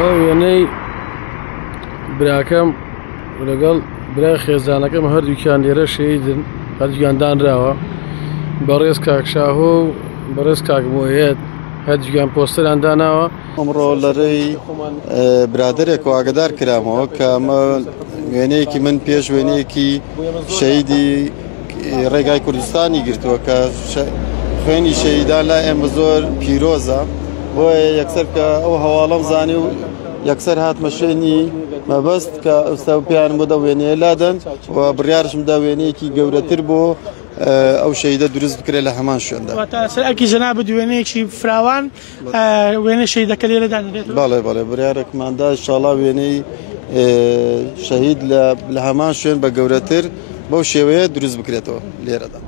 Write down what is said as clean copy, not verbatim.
وێنەی براکەم لەگەڵ برای خێزانەکەم هەردووکیان لێرە شەهیدن، هەردووکیان دانراوە. بەڕێز کاک شاهۆ و بەڕێز کاک مۆیەت هەردووکیان پۆستەران داناوە. ئەمڕۆ لەرەی برادێک ئاگدار کرامەوە کە ئەمە وێنەیەکی من پێش وێنەیەکی شەهیدی ڕێگای کوردستانی گرتووە کە خوێنی شەهیدان لای ئێمە زۆر پیرۆزە، بۆیە یەکسەر کە ئەو هەواڵەم زانی و یەکسەر هاتمە شوێنی مەبەست کە ئەوستا پیان بۆ دە وێنەیە لادەن و بڕیارشمدا وێنەیەکی گەورەتر بۆ ئەو شەهیدە دروست بکرێت لە هەمان شوێندا. سەرئەکی جەنابەت وێنەیەکی فراوان وێنە شەهیدەکە لێرە دانرێتەوە؟ بەڵێ بەڵێ بڕیارێکماندا ئینشاڵڵا وێنەی شەهید لە هەمان شوێن بە گەورەتر بەو شێوەیە دروست بکرێتەوە لێرەدا.